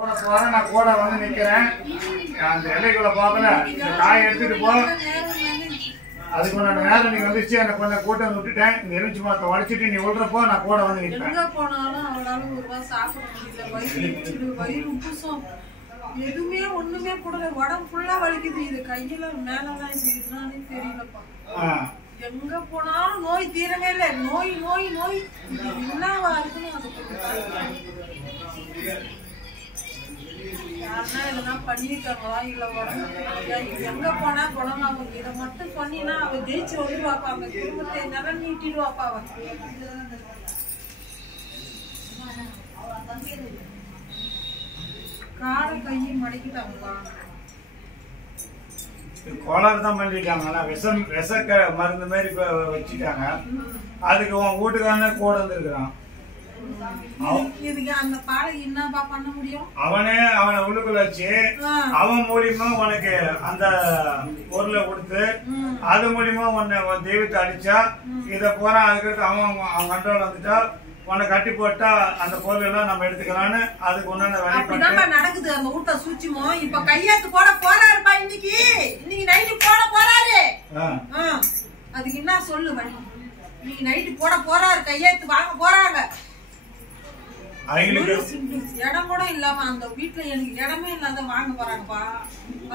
நான் கூட வந்து நிக்கிறேன். அந்த இலைக்குள்ள போகல இந்த காயை எடுத்துட்டு போ. அதுக்கு உண்டான வேலை நீ வந்துச்சு. எனக்கு கொஞ்சம் கூட்டம் விட்டுட்டேன். இந்த எலுமிச்சி மரத்தை உடைச்சிட்டு நீ விடுறப்போ நான் கூட வந்து நிற்பேன். எங்க போனாலும் அவளால ஒரு ரூபா சாப்பிட முடியல. வயிறு உப்புசம் எதுவுமே ஒண்ணுமே போடல. உடம்பு ஃபுல்லா வலிக்குது. இது கையில மேலதான் இப்படி இருந்தானே தெரியலப்பா. எங்க போனாலும் நோய் தீரவே இல்லை. நோய் நோய் நோய் என்னவா இருக்குன்னு யாருன்னா எதனா பண்ணிருக்காங்களா இல்ல உடம்பு எங்க போனா குணமாகும். இதை மட்டும் சொன்னீங்கன்னா அவ ஜெயிச்சு வந்துருவாப்பா. அந்த குடும்பத்தை நில நீட்டிடுவாப்பா. அவ காலை கையை மடக்கிட்டாங்கப்பா. கோளாறு தான் பண்ணிருக்காங்க. விஷ மருந்து மாதிரி இப்ப வச்சுட்டாங்க. அதுக்கு உன் வீட்டுக்காரனே கூட வந்துருக்கான். அந்த பாலை என்னப்பா பண்ண முடியும்? அவனை உள்ளுக்குள்ள வச்சு அவன் மூலியமா உனக்கு அந்த பொருளை கொடுத்து அது மூலியமா உன்னை தெய்வத்தை அடிச்சா இத போறா. அதுக்கு அவன் கண்ட்ரோல் வந்துட்டா உன்னை கட்டி போட்டா அந்த பொருள் எல்லாம் நம்ம எடுத்துக்கலாம்னு அதுக்கு உண்டான வழி நடக்குது. அந்த வீட்டை சூட்சமோ இப்ப கையாத்து போட போறாருப்பா. இன்னைக்கு நைட்டு போட போறாரு. அதுக்கு என்ன சொல்லு வழி? இன்னைக்கு நைட்டு போட போறாரு. கையாத்து வாங்க போறாங்க. இடம் கூட இல்லாம அந்த வீட்டுல எனக்கு இடமே இல்லாத வாங்க போறாங்கப்பா.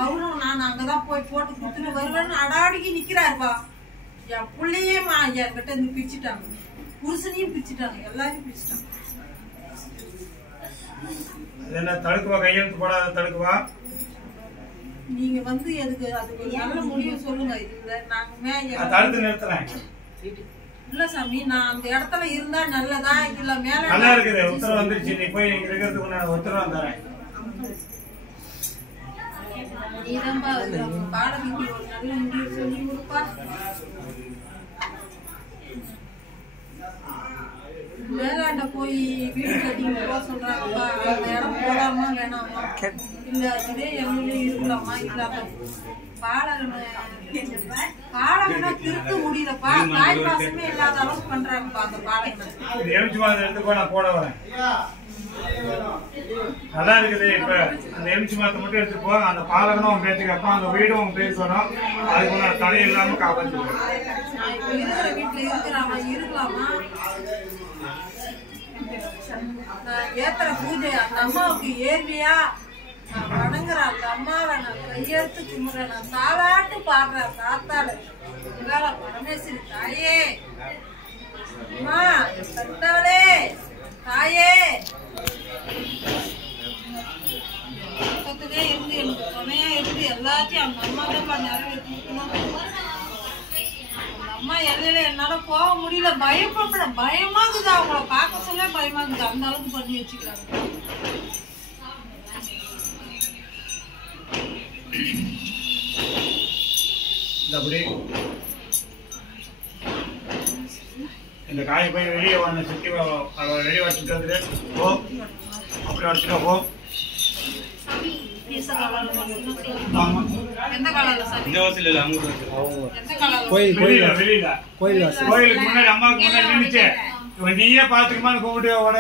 அவரும் நான் அங்கதான் போய் போட்டு குடுத்துட்டு வருவேன்னு அடாடிக்கு நிக்கிறாருப்பா. என் பிள்ளையே என்கிட்ட இருந்து பிரிச்சுட்டாங்க. புருஷனையும் பிரிச்சுட்டாங்க. எல்லாரையும் பிரிச்சுட்டாங்க. தடுக்குவா கையெழுத்து போடாத தடுக்குவா. நீங்க வந்து எதுக்கு அதுக்கு நல்ல முடிவு சொல்லுங்க. இதுல நாங்க தடுத்து நிறுத்துறேன். இல்ல சாமி, நான் அந்த இடத்துல இருந்தா நல்லதா இல்ல மேல நல்லா இருக்குது. உத்தரவு வந்துருச்சு. நீ போய் இருக்கிறதுக்கு நான் உத்தரவு தரேன். நீதான்பா பாடவிக்கு ஒரு நல்ல முடிவு சொல்லி கொடுப்பா. மேலாண்ட போய் வீடு கட்டி போக சொல்றாங்கப்பா. அந்த இடம் போடாமா வேணாமா இல்ல இதே எம்எல்ஏ இருக்கலாமா இல்ல பாலகனை திருத்த முடியலப்பா. தாய் பாசமே இல்லாத அளவுக்கு பண்றாங்கப்பா அந்த பாலகனை. எலுமிச்சி மரத்தை எடுத்துக்கோ, நான் போட வரேன். நல்லா இருக்குது. இப்ப அந்த எலுமிச்சி மரத்தை மட்டும் எடுத்துட்டு போ. அந்த பாலகனும் உன் பேச்சுக்கு அப்பா அந்த வீடும் உன் பேர் சொன்னோம். அதுக்கு நான் தடை இல்லாம காப்பாற்றுவேன். இருக்கிற வீட்டுல இருக்கிறாமா இருக்கலாமா? நான் ஏத்துற பூஜை அந்த அம்மாவுக்கு ஏர்மையா நான் வணங்குறேன். அந்த அம்மாவை நான் கையெழுத்து கும்பிடுறேன். நான் தாளாட்டு பாடுறேன். காத்தால பரமேஸ்வரி தாயே அம்மா கத்தவளே தாயே பக்கத்திலே இருந்து எனக்கு துணையா இருந்து எல்லாத்தையும் அந்த அம்மா தான் நிறைவேற்றணும். அந்த அம்மா எல்லையில என்னால போக முடியல. பயப்பட பயமாகுது. அவங்கள பார்க்க சொல்ல பயமாகுது. அந்த அளவுக்கு பண்ணி வச்சுக்கிறாங்க. இந்த காயை போய் வெளியே சுற்றி வெளியே வச்சுட்டு போ. அப்படி வச்சுட்டா போ. கோயிலுக்கு முன்னாடி அம்மாவுக்கு முன்னாடி நின்னுச்சு. நீயே பாத்துக்குமான்னு கூப்பிட்டு ஓட